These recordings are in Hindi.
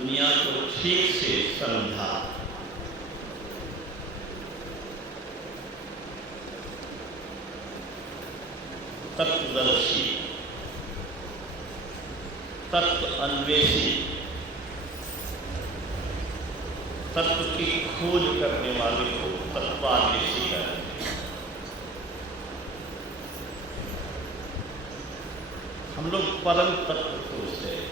दुनिया को ठीक से समझा। तत्वदर्शी, तत्व अन्वेषी, तत्व की खोज करने वाले को तत्वान्वेषी कहते हैं। हम लोग परम तत्व खोजते हैं।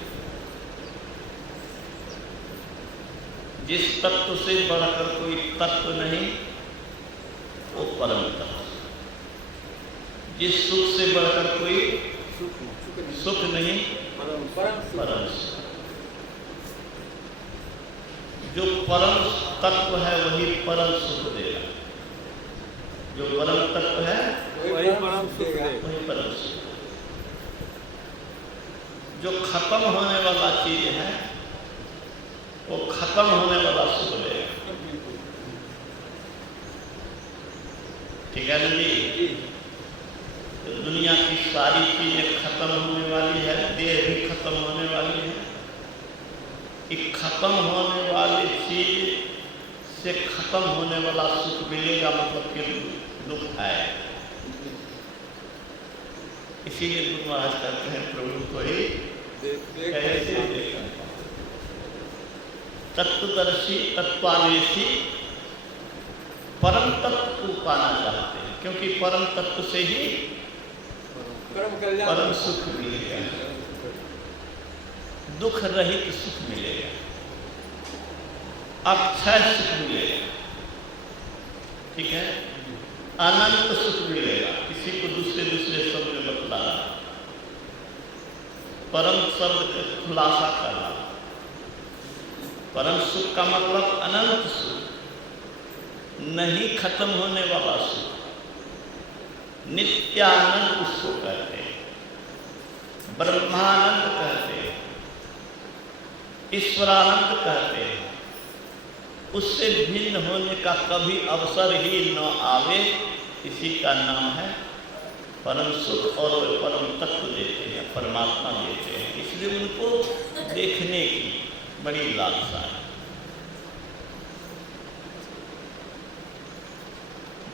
जिस तत्व से बढ़कर कोई तत्व नहीं वो परम तत्व। जिस सुख से बढ़कर कोई सुख नहीं परम सुख। जो परम तत्व है वही परम सुख देगा। जो परम तत्व है वही परम सुख देगा। वही परम सुख। जो खत्म होने वाला चीज है वो खत्म होने वाला सुख देगा। ठीक है ना जी? तो दुनिया की सारी चीजें खत्म होने वाली है, देह भी खत्म होने वाली है। एक खत्म होने वाली चीज से खत्म होने वाला सुख मिलेगा, मतलब कि दुख है। इसीलिए गुरु महाराज कहते हैं प्रभु को ही कैसे देखा। तत्वदर्शी, तत्वान्वेषी परम तत्व को पाना चाहते हैं, क्योंकि परम तत्व से ही परम सुख मिलेगा, दुख रहित सुख मिलेगा, अक्षय सुख मिलेगा। ठीक है? अनंत सुख मिलेगा। किसी को दूसरे शब्द में बतलाना, परम शब्द का खुलासा करना। परम सुख का मतलब अनंत सुख, नहीं खत्म होने वाला सुख, नित्यानंद उसको कहते हैं, ब्रह्मानंद कहते हैं, ईश्वरानंद कहते हैं। उससे भिन्न होने का कभी अवसर ही न आवे, इसी का नाम है परम सुख। और परम तत्व देते हैं, परमात्मा देते हैं। इसलिए उनको देखने की बड़ी लालसा है।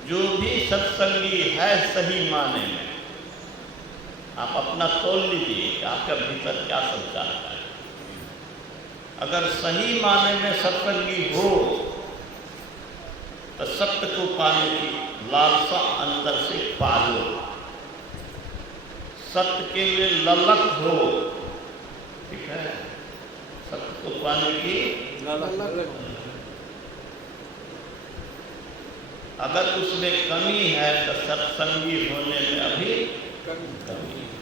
जो भी सत्संगी है सही माने में, आप अपना तोल लीजिए कि आपके भीतर क्या सब चाहता है। अगर सही माने में सत्संगी हो तो सत्य को पाने की लालसा अंदर से पालो। सत्य के लिए ललक हो। ठीक है? सत्य को पाने की ललक। अगर उसमें कमी है तो सत्संगी होने में अभी कमी है।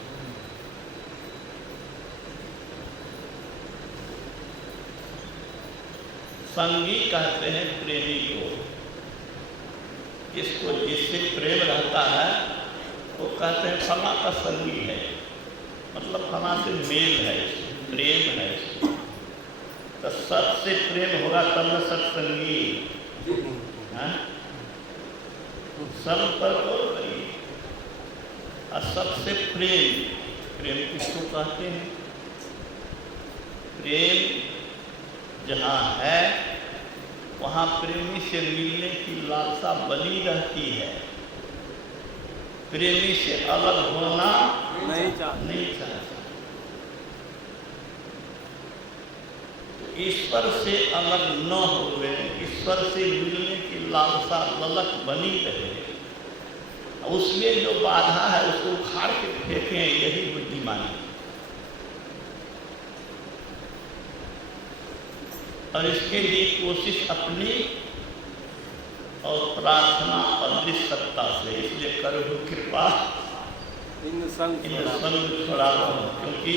संगी कहते हैं प्रेमी को। जिसको जिससे प्रेम रहता है वो कहते हैं फला का संगी है, मतलब फला से मेल है, प्रेम है। तो सत से प्रेम होगा तब न सत्संगी। सब पर और करिए। असत से प्रेम, प्रेम किसको कहते हैं? प्रेम जहाँ है वहाँ प्रेमी से मिलने की लालसा बनी रहती है। प्रेमी से अलग होना नहीं चाहता। तो ईश्वर से अलग न हुए, ईश्वर से मिलने की लालसा ललक बनी रहे। उसमें जो बाधा है उसको उखाड़ के फेंकें, यही बुद्धिमानी। और इसके लिए कोशिश अपनी और प्रार्थना और निस्सत्ता से। इसलिए करो कृपा इन संग छोड़ा दो, क्योंकि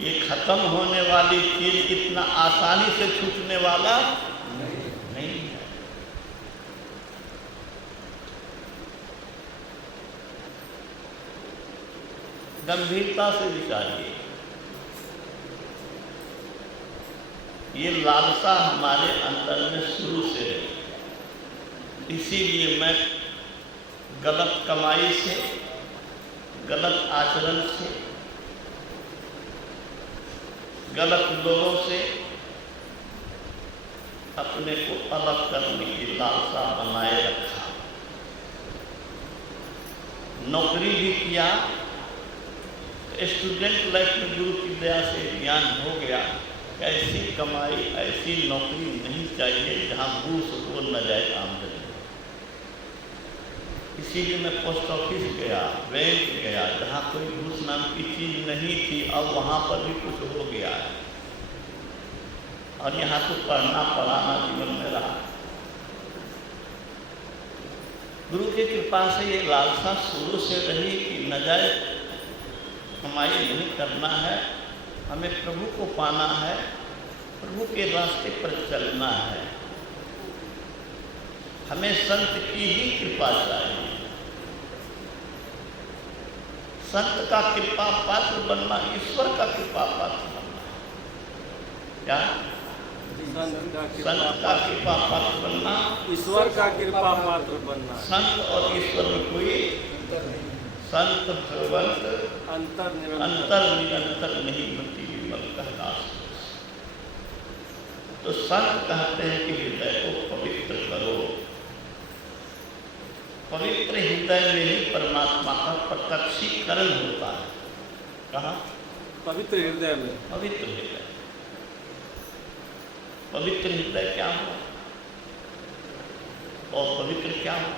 ये खत्म होने वाली चीज इतना आसानी से छूटने वाला नहीं है। गंभीरता से विचारिए। ये लालसा हमारे अंदर में शुरू से है। इसीलिए मैं गलत कमाई से, गलत आचरण से, गलत लोगों से, अपने को अलग करने की लालसा बनाए रखा। नौकरी भी किया, स्टूडेंट लाइफ में गुरु की दया से ज्ञान हो गया। ऐसी कमाई, ऐसी नौकरी नहीं चाहिए जहाँ घूस हो न जाए आमदनी। इसीलिए मैं पोस्ट ऑफिस गया, बैंक गया, जहाँ कोई घूस नाम की चीज नहीं थी, अब वहाँ पर भी कुछ हो गया है। और यहाँ तो पढ़ना पढ़ाना जीवन में रहा। गुरु की कृपा से ये लालसा शुरू से रही कि नाजायज कमाई नहीं करना है, हमें प्रभु को पाना है, प्रभु के रास्ते पर चलना है, हमें संत की ही कृपा चाहिए। संत का कृपा पात्र बनना, ईश्वर का कृपा पात्र बनना। क्या? संत का कृपा पात्र बनना, ईश्वर का कृपा पात्र बनना। संत और ईश्वर में कोई संत भगवंत अंतर निरंतर नहीं बनती विमल कहता। तो संत कहते हैं कि हृदय को पवित्र करो। पवित्र हृदय में ही परमात्मा का प्रत्यक्षीकरण होता है। कहाँ? पवित्र हृदय में। पवित्र हृदय। पवित्र हृदय क्या हो और पवित्र क्या हो?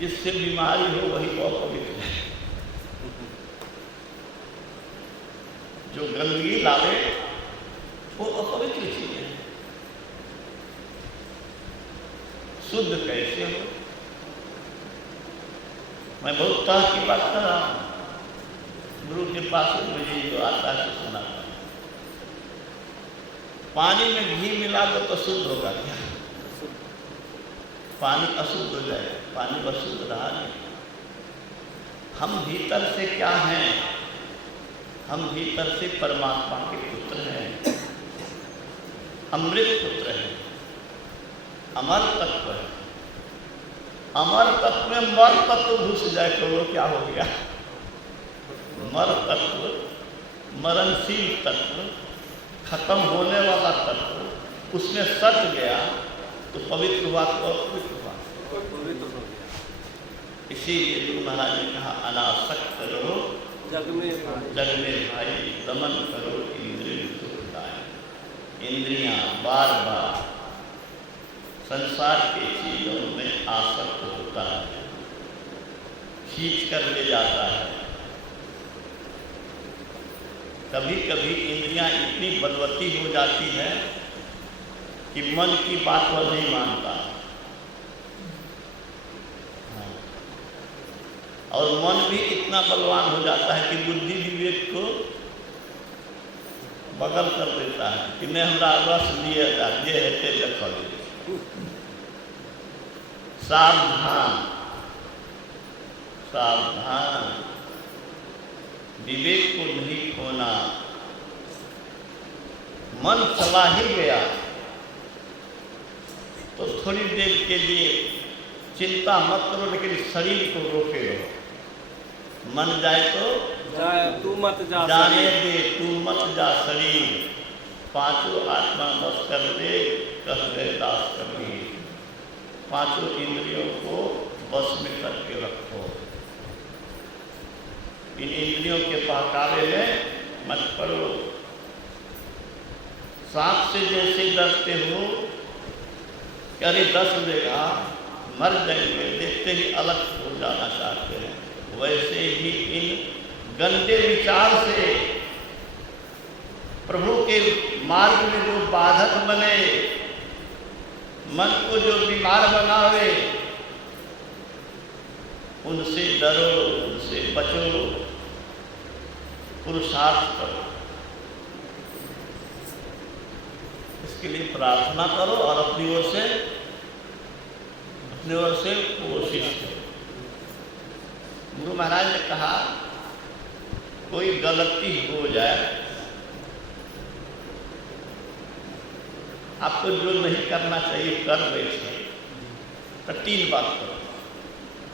जिससे बीमारी हो वही बहुत पवित्र है। जो गंदगी लावे वो अपवित्र चीज है। शुद्ध कैसे हो? मैं बहुत तरह की बात कर रहा हूँ। गुरु के पास मुझे जो आता है सुना। पानी में घी मिला दो तो शुद्ध होगा क्या? पानी अशुद्ध हो जाए। पानी अशुद्ध रहा नहीं। हम भीतर से क्या हैं? हम भीतर से परमात्मा के पुत्र हैं, अमृत पुत्र हैं, अमर तत्व है। अमर तत्व में मर तत्व घुस जाए तो वो क्या हो गया? मर तत्व, मरणशील तत्व, खत्म होने वाला तत्व उसमें सट गया तो पवित्र हुआ तो अपवित्र हुआ। इसीलिए गुरु महाराज ने कहा अनासक्त रहो जग में भाई, दमन करो इंद्रिय दुखदाय। इंद्रियां बार बार संसार के चीजों में आसक्त होता है, खींच कर ले जाता है। कभी कभी इंद्रियां इतनी बलवती हो जाती है कि मन की बात वह नहीं मानता। और मन भी इतना बलवान हो जाता है कि बुद्धि विवेक को बगल कर देता है कि मैं हमरा रस लिए ये है देखो। सावधान सावधान, विवेक को नहीं खोना। मन चला ही गया तो थोड़ी देर के लिए चिंता मत करो, लेकिन शरीर को रोके रहो। मन जाए तो जाए, तू मत जा, जाने दे, तू मत जा शरीर। पांचों आत्मा बस कर दे, कह दे दास कबीर। पांचों इंद्रियों को बस में करके रखो। इन इंद्रियों के बहकावे में मत पड़ो। सांप से जैसे डरते हो कि अरे डस लेगा, मर जाएंगे, देखते ही अलग हो जाना चाहते हैं, वैसे ही इन गंदे विचार से प्रभु के मार्ग में जो बाधक बने, मन को जो बीमार बनावे, उनसे डरो, उनसे बचो, पुरुषार्थ करो। इसके लिए प्रार्थना करो और अपनी ओर से कोशिश करो। गुरु महाराज ने कहा कोई गलती हो जाए, आपको जो नहीं करना चाहिए कर बैठे, तो 3 बात करो।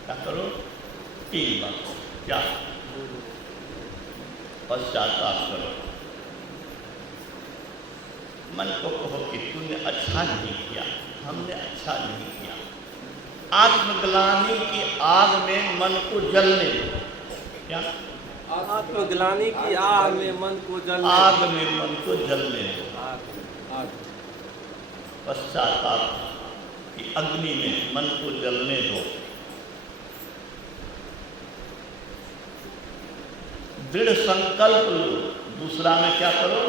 क्या करो? 3 बात। क्या? पश्चाताप करो, मन को कहो कि तूने अच्छा नहीं किया, हमने अच्छा नहीं किया। आत्मग्लानि की आग में मन को जलने दो। क्या? आत्मग्लानि की आग में मन को जलने आग में मन को जलने दो। पश्चाताप की अग्नि में मन को जलने दो। दृढ़ संकल्प लो। दूसरा में क्या करो?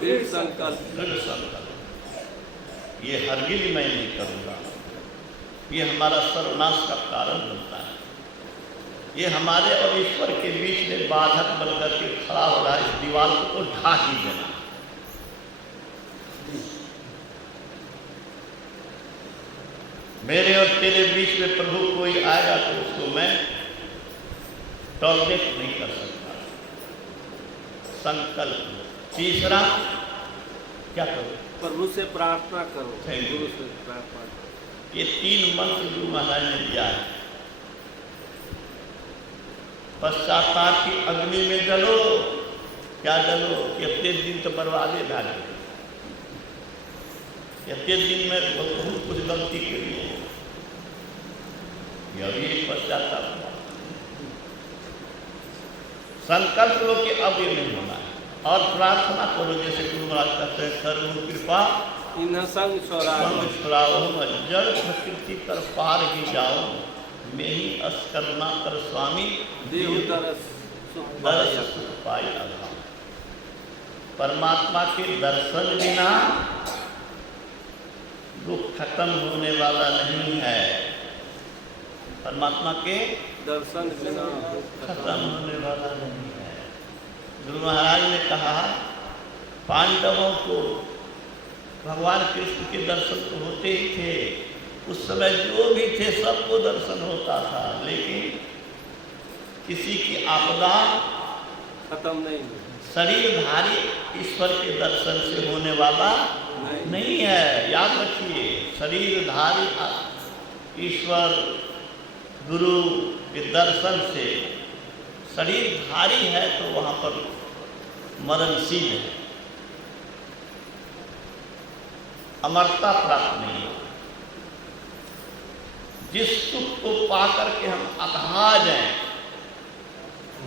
दृढ़ संकल्प। दृढ़ संकल्प। ये हरगिज मैं नहीं करूँगा, ये हमारा सर्वनाश का कारण बनता है। ये हमारे और ईश्वर के बीच में बाधक बनकर के खड़ा हो रहा है। इस दीवार को ढा ही देना। मेरे और तेरे बीच में प्रभु कोई आएगा तो उसको मैं टॉलरेट नहीं कर सकता। संकल्प। तीसरा क्या करो? प्रभु से प्रार्थना करो। Thank you. गुरु से प्रार्थना करो। ये 3 मंत्र गुरु महाराज ने दिया है। पश्चाताप की अग्नि में जलो। क्या जलो? कि अपने दिन तो बर्बादे डाले, इतने दिन में बहुत कुछ गलती के लिए यह भी पश्चाताप। संकल्प लो कि अब ये नहीं होना है, और प्रार्थना करो जैसे गुरु महाराज कहते हैं, सर्व कृपा इन संग छुड़ाओ, जड़ प्रकृति कर पार ही जाओ, मैं ही अस्करना कर स्वामी देहु दरस सुख पाई अभाव। परमात्मा के दर्शन बिना दुख खत्म होने वाला नहीं है। परमात्मा के दर्शन बिना खत्म होने वाला नहीं है। गुरु महाराज ने कहा, पांडवों को भगवान कृष्ण के दर्शन तो होते ही थे, उस समय जो भी थे सबको दर्शन होता था, लेकिन किसी की आपदा खत्म नहीं हुई। शरीरधारी ईश्वर के दर्शन से होने वाला नहीं है। याद रखिए, शरीरधारी ईश्वर गुरु के दर्शन से शरीरधारी है तो वहाँ पर मरणशील है, अमरता प्राप्त नहीं है। जिस सुख को पाकर के हम अघा जाएं,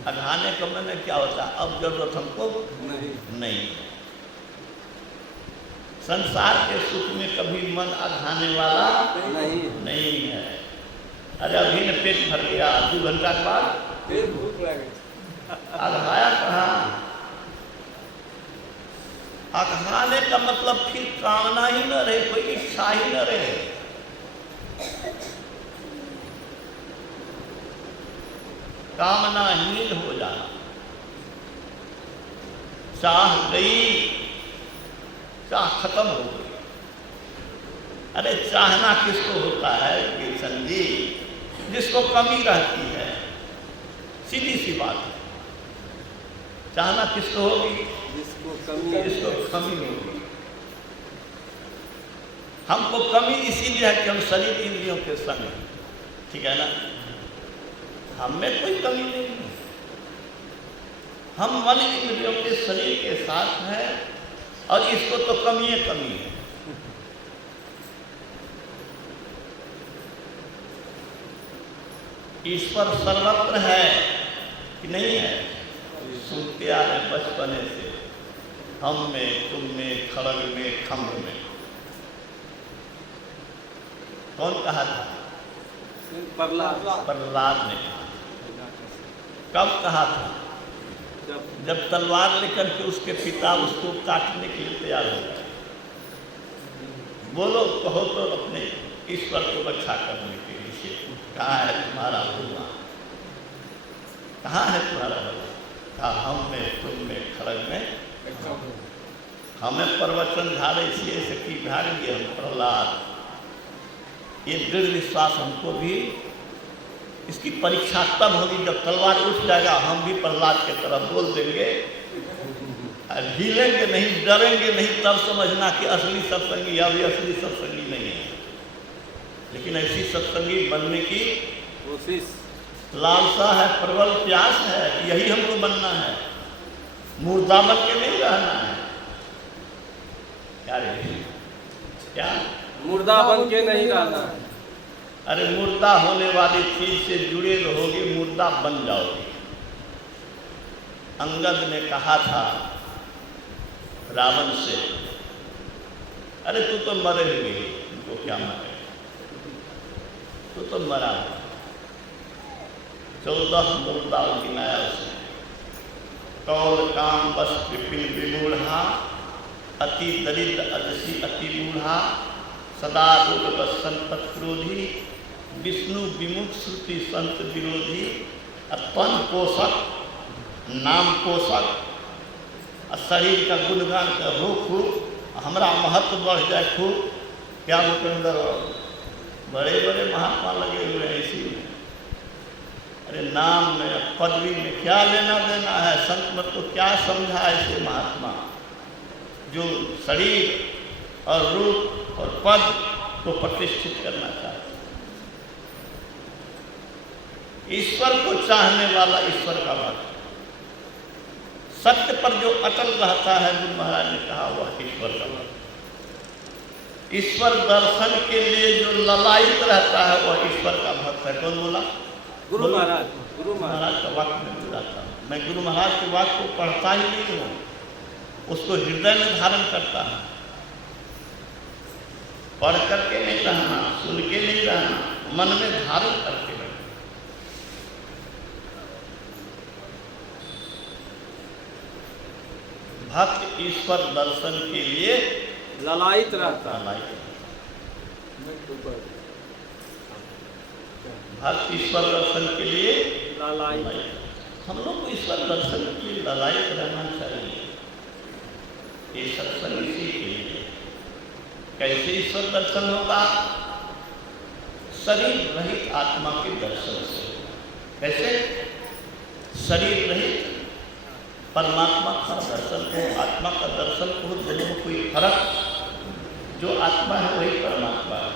अघाने का मैंने क्या होता है? अब जरूरत हमको नहीं। संसार के सुख में कभी मन अघाने वाला नहीं है। अरे अभी न पेट भर गया, 2 घंटा के बाद फिर भूख लगे, अघाया कहाँ? अघाने का मतलब फिर कामना ही न रहे, कोई इच्छा ही न रहे। कामनाहीन हो जाना। चाह गई, चाह खत्म हो गई। अरे चाहना किसको होता है किशन जी? जिसको कमी रहती है, सीधी सी बात है। चाहना किसको होगी? जिसको कमी होगी। हमको कमी इसीलिए है कि हम शरीर इंद्रियों के संग हैं, ठीक है ना? हमें कोई कमी नहीं है। हम मन इंद्रियों के शरीर के साथ हैं, और इसको तो कमी है। ईश्वर सर्वत्र है कि नहीं है? सुनते आ रहे बचपने से, हम में, तुम में, खड़ग में, खम्भ में। कौन कहा था? प्रहलाद ने कहा। कब कहा था? जब तलवार लेकर के उसके पिता उसको काटने के लिए तैयार हो गए। बोलो, कहो तो अपने ईश्वर को रक्षा करने के लिए। कहाँ है तुम्हारा भगवान? कहाँ है तुम्हारा भगवान? कहा, हम में, तुम में, खड़ग में। हमें प्रवचन झाड़े इसलिए से की भाग दिए हम प्रहलाद। ये दृढ़ विश्वास हमको भी, इसकी परीक्षा तब होगी जब तलवार उठ जाएगा, हम भी प्रहलाद के तरफ बोल देंगे, ढीलेंगे नहीं, डरेंगे नहीं, तब समझना कि असली सत्संगी अभी असली सत्संगी नहीं है। लेकिन ऐसी सत्संगी बनने की कोशिश, लालसा है, प्रबल प्यास है, यही हमको बनना है। मुर्दा बन के नहीं रहना है। क्या रे क्या मुर्दा बन के नहीं रहना है। अरे मुर्दा होने वाली चीज से जुड़े रहोगे, मुर्दा बन जाओगे। अंगद ने कहा था रावण से, अरे तू तो मरे हुए, तुमको क्या मरे, तू तो मरा। 14 मुर्दा गिनाया उसने। कौल काम बस विपिन विमूढ़ा, अति दरिद्र अदसी अति मूढ़ा, सदा रूप बसन तत्क्रोधी, विष्णु विमुख श्रुति संत विरोधी, तन पोषक नाम पोषक, शरीर का गुणगान का हो खूब, हमारा महत्व बढ़ जाए खूब। क्या मुकंदर बड़े बड़े महात्मा लगे हुए हैं इसी में। अरे नाम में पदवी में क्या लेना देना है, संत मत को क्या समझा ऐसे महात्मा जो शरीर और रूप और पद को प्रतिष्ठित करना चाहते। ईश्वर को चाहने वाला ईश्वर का भक्त, सत्य पर जो अटल रहता है, गुरु महाराज ने कहा वह ईश्वर का भक्त। ईश्वर दर्शन के लिए जो ललायित रहता है वह ईश्वर का भक्त है। कौन बोला? गुरु महाराज। गुरु महाराज का वाक्य में जुड़ा था। मैं गुरु महाराज के वाक्य को पढ़ता ही नहीं हूँ, उसको हृदय में धारण करता है। पढ़ करके नहीं रहना, सुन के नहीं रहना, मन में धारण करके रहना। भक्त ईश्वर दर्शन के लिए ललायित रहता है। भक्त ईश्वर दर्शन के लिए ललायित। हम लोग को ईश्वर दर्शन के लिए ललायित रहना चाहिए। ये सत्संग इसी के लिए। कैसे ईश्वर दर्शन होगा? शरीर रहित आत्मा के दर्शन से। कैसे? शरीर रहित परमात्मा का दर्शन हो, आत्मा का दर्शन हो, दोनों में कोई फर्क? जो आत्मा है वही परमात्मा है,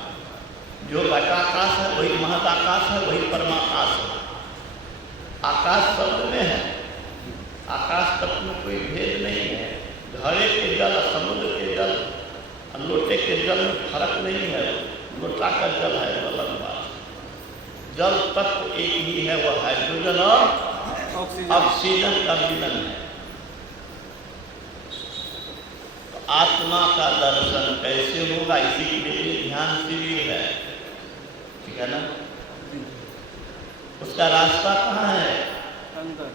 जो घटाकाश है वही महदाकाश है, वही परमाकाश है। आकाश शब्द में है, आकाश तत्व में कोई भेद नहीं है। घड़े के जल, समुद्र के जल, लोटे के जल में फर्क नहीं है। लोटा का जल है वो अलग बात। जल तत्व एक ही है, वह हाइड्रोजन और ऑक्सीजन का मिलन है। तो आत्मा का दर्शन कैसे होगा? इसी के लिए ध्यान शिविर है, ठीक है ना? उसका रास्ता कहाँ है? अंदर।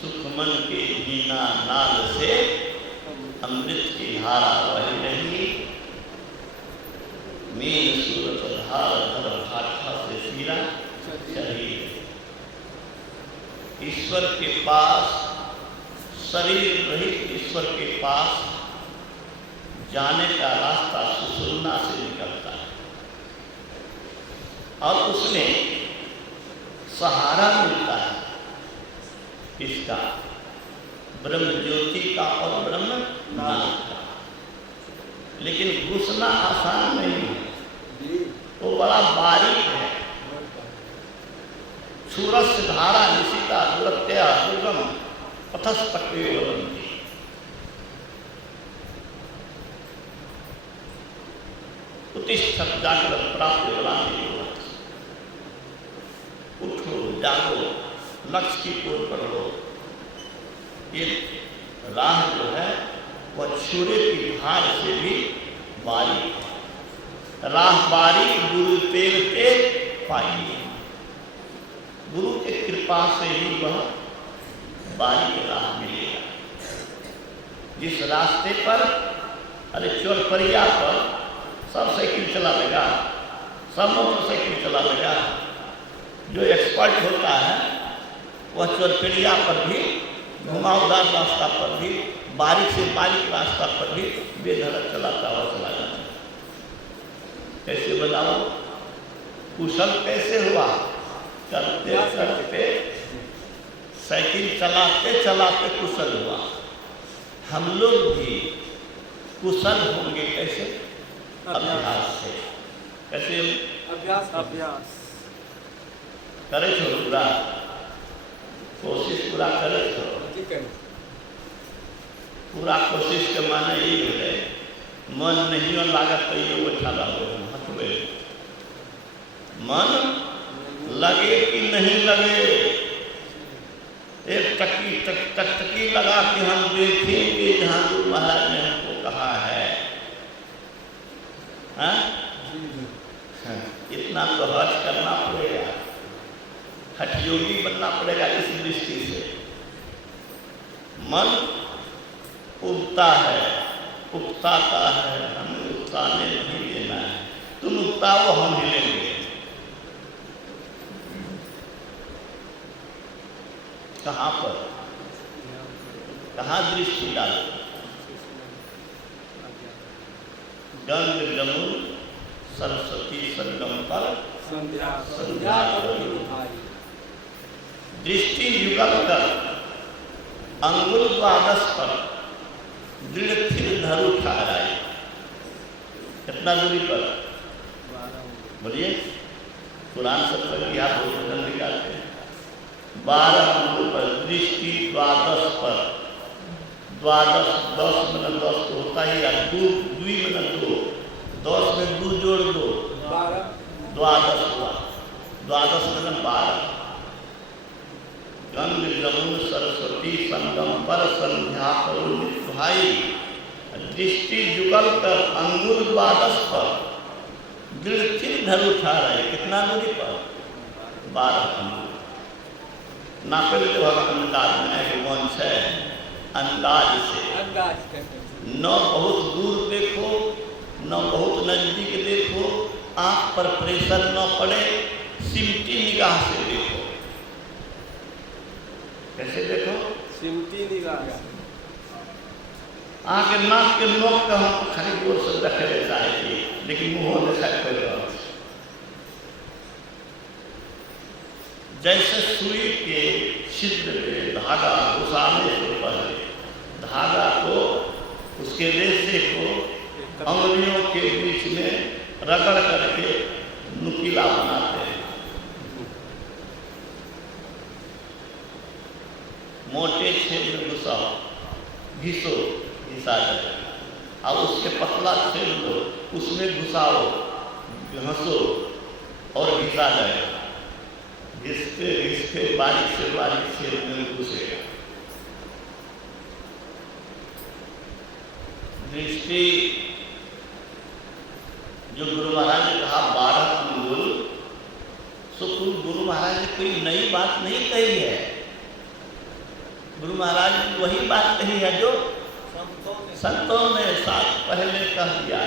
सुखमन के बिना नाद से अमृत की धारा वही नहीं, मीन सूरत धार धर भाषा से सीरा चाहिए। ईश्वर के पास, शरीर रहित ईश्वर के पास जाने का रास्ता सुषुम्ना से निकलता है, और उसमें सहारा मिलता है इसका, ब्रह्म ज्योति का और ब्रह्म नाम का। लेकिन घुसना आसान नहीं है, वो बड़ा बारीक है। सूरज धारा निशिता दुरत्या दुर्गम पथस्तके वदन्ति। उत्तिष्ठत् जागृत प्राप्त वदामि। उठो, जागो, लक्ष्य की ओर बढ़ो। ये राह जो है वह छुरे की धार से भी बारीक है। राह बारीक गुरु तेरते पाइए। गुरु के कृपा से ही वह बारीक राह मिलेगा। जिस रास्ते पर, अरे चोरपरिया पर सब साइकिल चला लेगा, सब मोटरसाइकिल चला लेगा। जो एक्सपर्ट होता है वह चोरपरिया पर भी, घुमावदार रास्ता पर भी, बारीक से बारीक रास्ता पर भी बेधड़क चलाता हुआ चला जाता है। कैसे बताओ? कुशल कैसे हुआ? चलते चलते, साइकिल चलाते चलाते कुशल हुआ। हम लोग भी कुशल होंगे कैसे? अभ्यास से। कैसे? अभ्यास। अभ्यास करे छो पूरा, कोशिश पूरा करे छो। पूरा कोशिश के माने यही है मन नहीं लागत तो ये बैठा रहो हटवे। मन लगे कि नहीं लगे, एक टकटकी लगा के हम देखेंगे जहाँ गुरु महाराज ने हमको कहा है। हाँ? इतना तो हट करना पड़ेगा, हठ योगी बनना पड़ेगा। इस दृष्टि से मन उगता है, उकताता है, हमें उकताने नहीं देना है। तुम उकताओ, हम हिलेंगे। कहाँ पर, कहाँ दृष्टि डालो? गंग जमुन सरस्वती संगम पर संध्या दृष्टि युगल कर अंगुल द्वादश पर दृढ़ थिर धरु ठहराई। कितना दूरी पर? बोलिए, कुरान सब पर क्या भोजन निकालते हैं? 12 अंगुल पर दृष्टि द्वादश पर। द्वादश 10 में 10 तो होता ही है, द्वि में 2, 10 में 2 जोड़ दो 12, द्वादश हुआ। द्वादश में 12। गंग जमुन सरस्वती संगम पर संध्या करो भाई। दृष्टि जुगल कर अंगुल द्वादश पर दृढ़ थिर धरु ठहराई। कितना दूरी पर? 12 अंगुल। नापे तो अंदाज में है, वंश है, अंदाज से। न बहुत दूर देखो, न बहुत नजदीक देखो, आंख पर प्रेशर न पड़े, सिमटी निगाह से देखो। कैसे देखो? सिमटी निगाह। आंख नाक के नोक का हम खाली गोर से देख लेता है, लेकिन मुंह में दिखाई पड़ रहा है। जैसे सुई के छिद्र में धागा घुसाने से पहले धागा को, उसके रेशे को अंगुलियों के बीच में रगड़ करके नुकीला बनाते हैं। मोटे छेद में घुसाओ, घिसो, घिसा जाए, और उसके पतला छेद लो, उसमें घुसाओ, घसो और घिसा जाए। इसके बारीक से बारीक छेद में घुसेगा। दृष्टि जो गुरु महाराज ने कहा 12 अंगुल, सो गुरु महाराज ने कोई नई बात नहीं कही है। गुरु महाराज ने वही बात कही है जो संतों ने साल पहले कह दिया।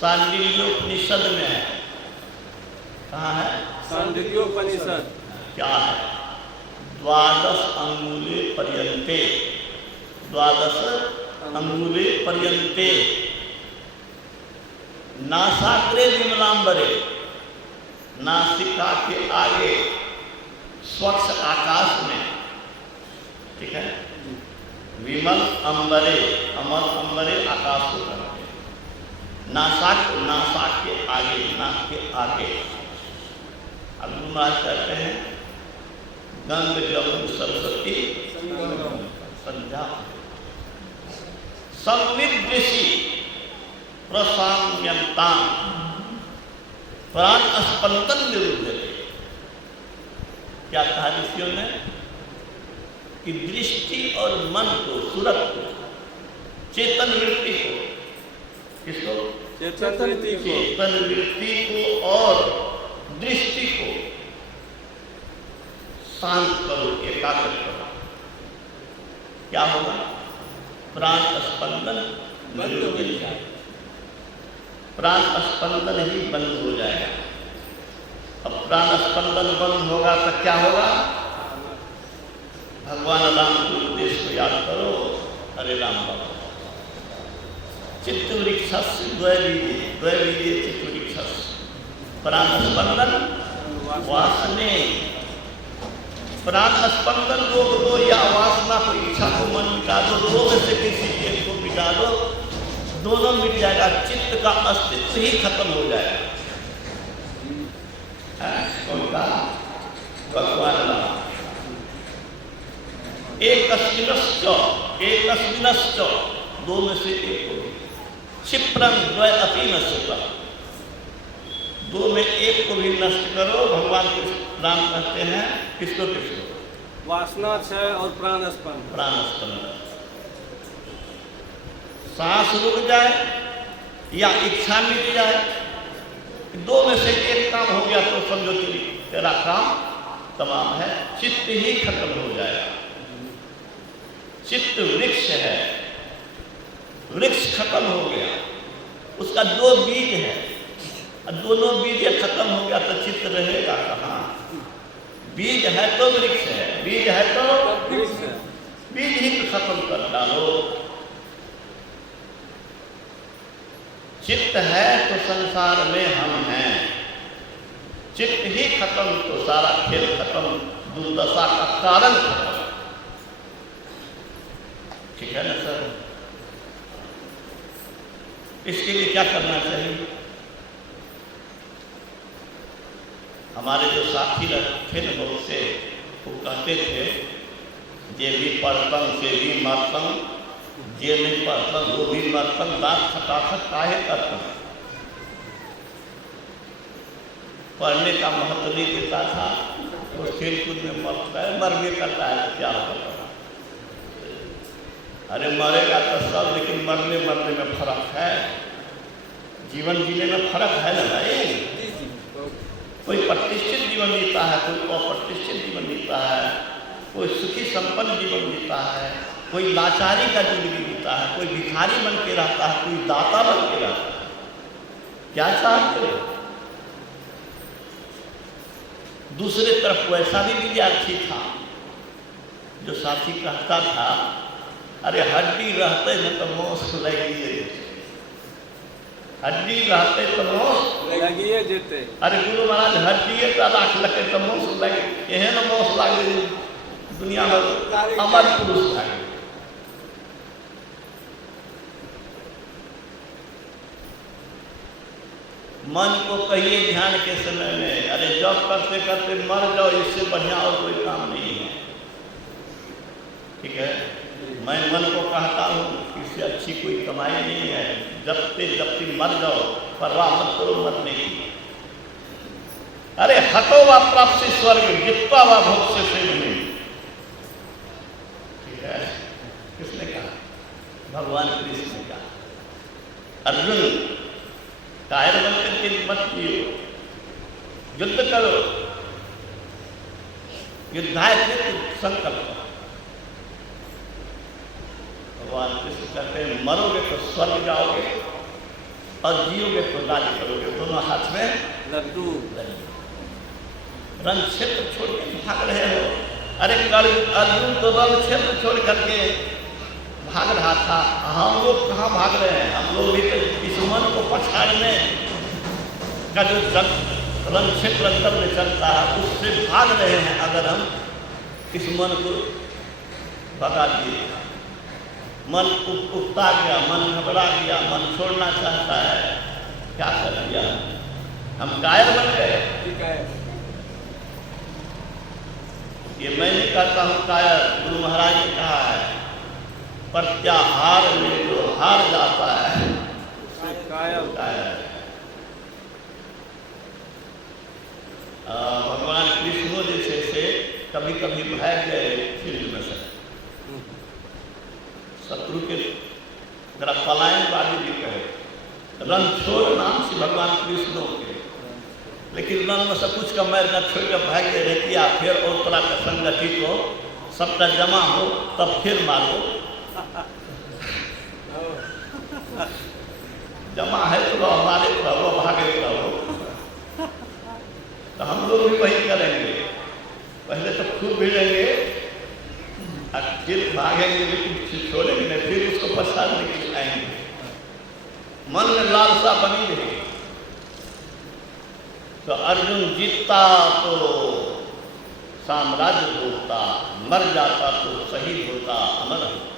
सांडिल्योपनिषद में है। कहाँ है? सांडिल्योपनिषद क्या है? 12 अंगुले पर्यन्ते, 12 अंगुले पर्यन्ते नासाग्रे विमलांबरे, नासिका के आगे स्वच्छ आकाश में। ठीक है? विमल अंबरे, अमल अंबरे आकाश को करते। नासाक, नासाक के आगे, नाक के आगे। अब महाराज कहते हैं गंग जमुन सरस्वती संध्या संविदृषि प्रसाम्यंता प्राण स्पंदन विरुद्ध। क्या कहा ऋषियों ने? कि दृष्टि और मन को, सूरत को, चेतन वृत्ति को, किसको? चेतन वृत्ति को और दृष्टि को शांत करो, एकाग्र करो। क्या होगा? प्राण स्पंदन बंद हो जाएगा। प्राण स्पंदन ही बंद हो जाएगा। अब प्राण स्पंदन बंद होगा तो क्या होगा? भगवान राम के उपदेश को याद करो। अरे राम बाबा, चित्त वृक्षस्य द्वैवीर्ये चित्त वृक्षस्य प्राण स्पंदन वासने। प्राण स्पंदन रोक दो या वासना को, इच्छा को मन मिटा दो, दो में से किसी एक को मिटा दो, दोनों मिट जाएगा। चित्त का अस्तित्व ही खत्म हो जाएगा। कौन कहा? भगवान राम। एकस्मिनश्च, दो में से एक हो। क्षिप्रम द्वय अपि नश्यता, दो में एक को भी नष्ट करो। भगवान राम कहते हैं किसको किसको? वासना क्षय और प्राण स्पंद। प्राण स्पंद, सांस रुक जाए या इच्छा मिट जाए, दो में से एक काम हो गया तो समझो कि तेरा काम तमाम है, चित्त ही खत्म हो जाएगा। चित्त वृक्ष है, वृक्ष खत्म हो गया, उसका दो बीज है, दोनों बीज खत्म हो गया तो चित्त रहेगा कहाँ? बीज है तो वृक्ष है, बीज है तो वृक्ष है, बीज ही खत्म कर डालो। चित्त है तो संसार में हम हैं, चित्त ही खत्म तो सारा खेल खत्म, दुर्दशा का कारण खत्म। ठीक है ना सर? इसके लिए क्या करना चाहिए? हमारे जो साथी थे न बहुत से, वो कहते थे जे भी पढ़तन से भी मरतन, जे नहीं पढ़तन वो भी मरतन, दांत खटाखट काहे करतन। पढ़ने का महत्व नहीं देता था, वो खेल कूद में मरता है, मर भी करता है तो क्या होगा? अरे मरेगा तो सब, लेकिन मरने मरने में फर्क है, जीवन जीने में फर्क है ना भाई। कोई प्रतिष्ठित जीवन जीता है, कोई अप्रतिष्ठित जीवन जीता है, कोई सुखी संपन्न जीवन जीता है, कोई लाचारी का जिंदगी जीता है, कोई भिखारी बन के रहता है, कोई दाता बन के रहता है। क्या चाहते हो? दूसरे तरफ वैसा भी विद्यार्थी था जो साथी कहता था अरे हड्डी रहते न तो मोस लगिए, हड्डी रहते तो मोस लगिए जेते। अरे गुरु महाराज हड्डी तो राख लगे तो मोस लगे, एहन मोस लगे दुनिया में अमर पुरुष लगे। मन को कहिए ध्यान के समय में, अरे जब करते करते मर जाओ, इससे बढ़िया और कोई काम नहीं है। ठीक है, मैं मन को कहता हूँ इससे अच्छी कोई कमाई नहीं है, जबते जबते मर जाओ, परवाह मत करो मरने की। अरे हतो व प्राप्त स्वर्ग, जित्वा व भोग से नहीं। ठीक है, किसने कहा? भगवान कृष्ण ने कहा। अर्जुन कायर बन करके मत जियो, युद्ध करो, युद्धायकृत संकल्प। भगवान कृष्ण कहते हैं मरोगे तो स्वर्ग जाओगे और जियोगे तो राज करोगे, दोनों हाथ में लड्डू। रण क्षेत्र छोड़ के भाग रहे हो। अरे अर्जुन तो रण क्षेत्र छोड़ करके भाग रहा था, हम लोग कहाँ भाग रहे हैं? हम लोग भी तो इस मन को पछाड़ने का जो रण क्षेत्र अंदर में चलता है उससे भाग रहे हैं। अगर हम इस मन को भगा दिए, मन उकता गया, मन घबरा गया, मन छोड़ना चाहता है, क्या कर दिया? हम कायर बन गए। ठीक है, ये मैं नहीं कहता हूँ कायर, गुरु महाराज ने कहा है, प्रत्याहार में जो हार जाता है कायर। कायर। भगवान कृष्ण जैसे से कभी कभी भाग गए फील्ड में से, शत्रु के जरा पलायनवादी भी कहे, रणछोड़ नाम से भगवान कृष्ण के, लेकिन रण में सब कुछ का मैर न छोड़ कर भाग गए रहती है। फिर और तरह का संगठित हो, सबका जमा हो, तब फिर मारो। जमा है तो हमारे रहो, भागे रहो। तो हम लोग भी वही करेंगे, पहले तो खूब भिड़ेंगे, फिर भागेंगे, लेकिन फिर छोड़ेंगे नहीं, फिर उसको पछाड़ने के लिए आएंगे। मन में लालसा बनी रहेगी। तो अर्जुन जीतता तो साम्राज्य होता, मर जाता तो शहीद होता, अमर होता।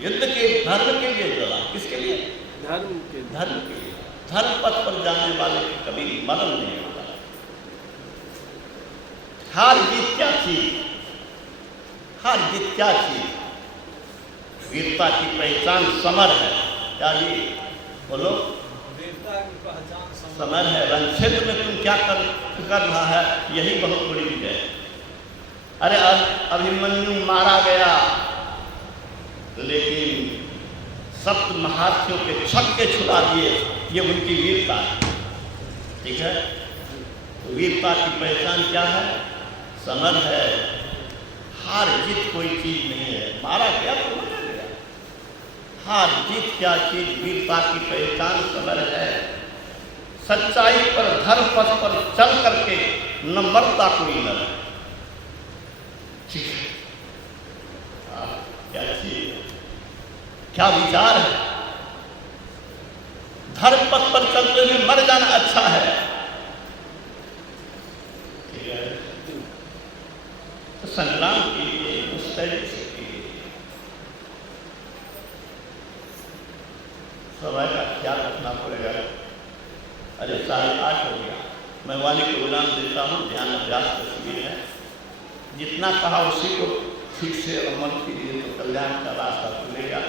युद्ध के धर्म के लिए लड़ा, किसके लिए? धर्म के। धर्म के लिए। धर्म पथ पर जाने वाले की कभी मरण नहीं होता। हार जीत क्या थी? हार जीत क्या थी? वीरता की पहचान समर है, क्या जी बोलो? समर है। रण क्षेत्र में तुम क्या कर रहा है, यही बहुत बड़ी विजय। अरे अभिमन्यु मारा गया, लेकिन सप्त महारथियों के छक्के छुड़ा दिए, ये उनकी वीरता है। ठीक है, तो वीरता की पहचान क्या है? समर है। हार जीत कोई चीज नहीं है, मारा गया तो मारा गया। हार जीत क्या चीज? वीरता की पहचान समर है। सच्चाई पर धर्म पथ पर चल करके न मरता कोई नर। ठीक है, क्या चीज, क्या विचार है? धर्म पथ पर चलते हुए मर जाना अच्छा है। ठीक है, तो संग्राम के लिए मुस्तैद समय का ख्याल रखना पड़ेगा। अरे 8:30 हो गया, मैं वाणी को विराम देता हूँ। ध्यान अभ्यास तस्वीर है, जितना कहा उसी को ठीक से अमल कीजिए तो कल्याण का रास्ता खुलेगा।